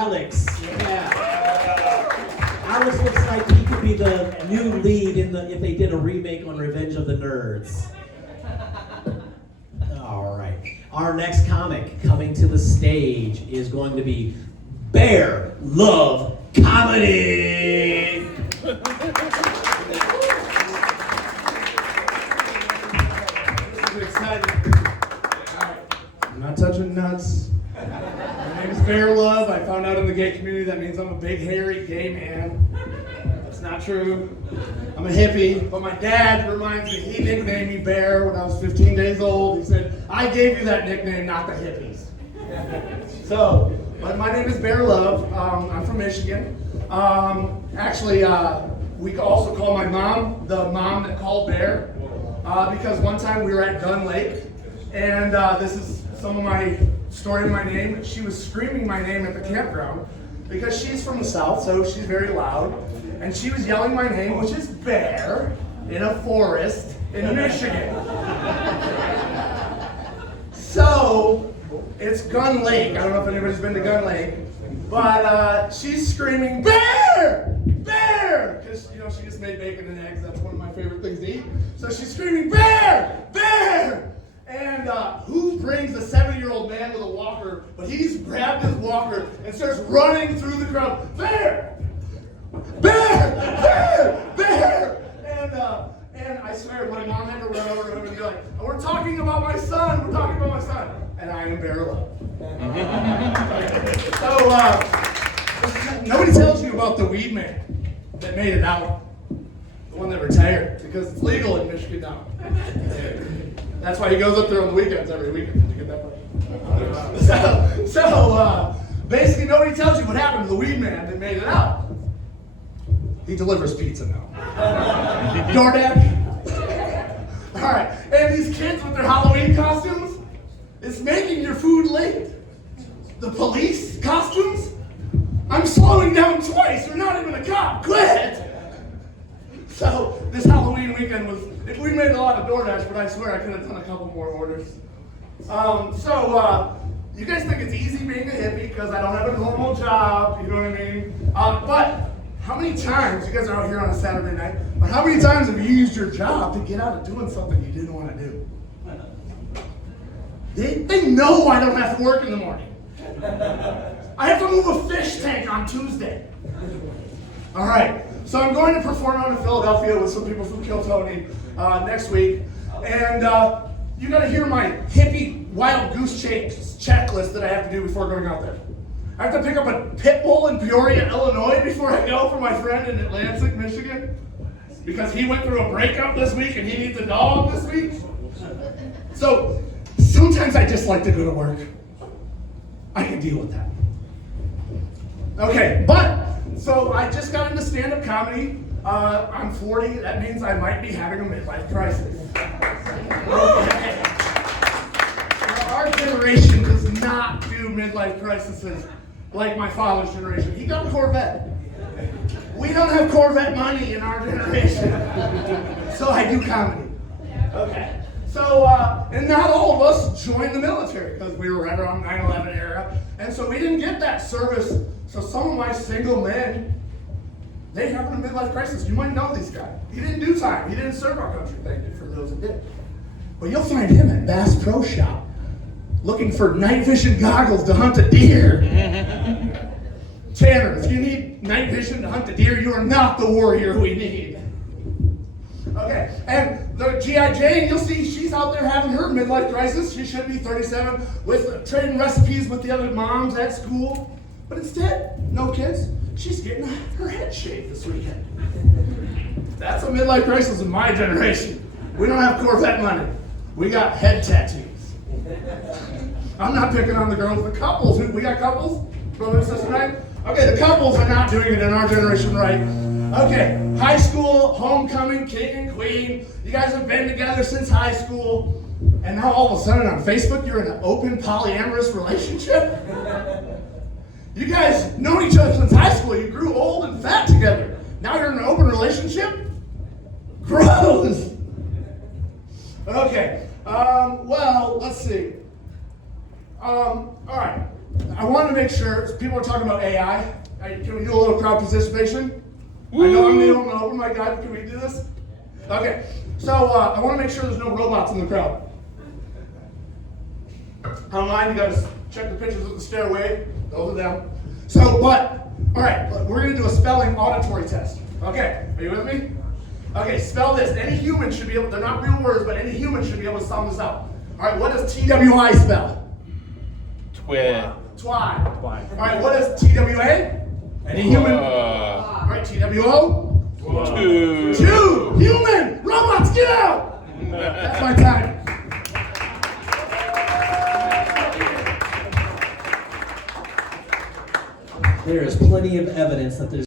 Alex, yeah. Alex looks like he could be the new lead if they did a remake on Revenge of the Nerds. All right. Our next comic coming to the stage is going to be Bear Love Comedy. I'm excited. I'm not touching nuts. My name is Bear Love. I found out in the gay community that means I'm a big, hairy, gay man. That's not true. I'm a hippie, but my dad reminds me, he nicknamed me Bear when I was 15 days old. He said, I gave you that nickname, not the hippies. So, but my name is Bear Love. I'm from Michigan. Actually, we also call my mom the mom that called Bear, because one time we were at Gun Lake, and this is some of my story of my name. She was screaming my name at the campground because she's from the South, so she's very loud. And she was yelling my name, which is Bear, in a forest in Michigan. So, it's Gun Lake. I don't know if anybody's been to Gun Lake, but she's screaming, Bear! Bear! Because, she just made bacon and eggs. That's one of my favorite things to eat. So she's screaming, Bear! Bear! And who brings a 70-year-old man with a walker, but he's grabbed his walker and starts running through the crowd, Bear! Bear! Bear! Bear! And I swear, my mom had to run over to him and be like, we're talking about my son, we're talking about my son. And I am Bear Love. So, nobody tells you about the weed man that made it out. The one that retired, because it's legal in Michigan now. That's why he goes up there on the weekends every weekend. Did you get that part? So, basically nobody tells you what happened to the weed man that made it out. He delivers pizza now. DoorDash. All right, and these kids with their Halloween costumes, it's making your food late. The police costumes, I'm slowing down twice. You're not even a cop. Quit. So this Halloween weekend we made a lot of DoorDash, but I swear I could have done a couple more orders. You guys think it's easy being a hippie because I don't have a normal job, you know what I mean? But how many times, you guys are out here on a Saturday night, but how many times have you used your job to get out of doing something you didn't want to do? They know I don't have to work in the morning. I have to move a fish tank on Tuesday. All right, so I'm going to perform out in Philadelphia with some people from Kill Tony next week, and you got to hear my hippie wild goose chase checklist that I have to do before going out there. I have to pick up a pit bull in Peoria, Illinois before I go for my friend in Atlantic, Michigan, because he went through a breakup this week and he needs a dog this week. So sometimes I just like to go to work. I can deal with that. Okay, so I just got into stand-up comedy. I'm 40. That means I might be having a midlife crisis. Okay. Our generation does not do midlife crises like my father's generation. He got a Corvette. We don't have Corvette money in our generation. So I do comedy. Okay. So, and not all of us joined the military because we were right around 9/11 era. And so we didn't get that service. So some of my single men, they have a midlife crisis. You might know these guys. He didn't do time. He didn't serve our country. Thank you for those that did. But you'll find him at Bass Pro Shop looking for night vision goggles to hunt a deer. Tanner, if you need night vision to hunt a deer, you are not the warrior we need. Okay, and the G.I. Jane, you'll see she's out there having her midlife crisis. She should be 37 with trading recipes with the other moms at school. But instead, no kids, she's getting her head shaved this weekend. That's a midlife crisis in my generation. We don't have Corvette money. We got head tattoos. I'm not picking on the girls, the couples. We got couples? Brother and sister, right? Okay, the couples are not doing it in our generation right. Okay, high school, homecoming, king and queen. You guys have been together since high school. And now all of a sudden on Facebook, you're in an open polyamorous relationship? You guys known each other since high school. You grew old and fat together. Now you're in an open relationship? Gross! Okay, well, let's see. All right. I want to make sure sure. People are talking about AI. Can we do a little crowd participation? I know I'm the only one. Oh my God, can we do this? Okay. So I want to make sure there's no robots in the crowd. Online, you guys check the pictures of the stairway. Those are them. So, all right, we're going to do a spelling auditory test. Okay, are you with me? Okay, spell this. Any human should be able, they're not real words, but any human should be able to sound this out. All right, what does TWI spell? Twin. Twine. All right, what is TWA? Any human? All right, TWO? Two. Human. Robots, get out. That's my time. There is plenty of evidence that there's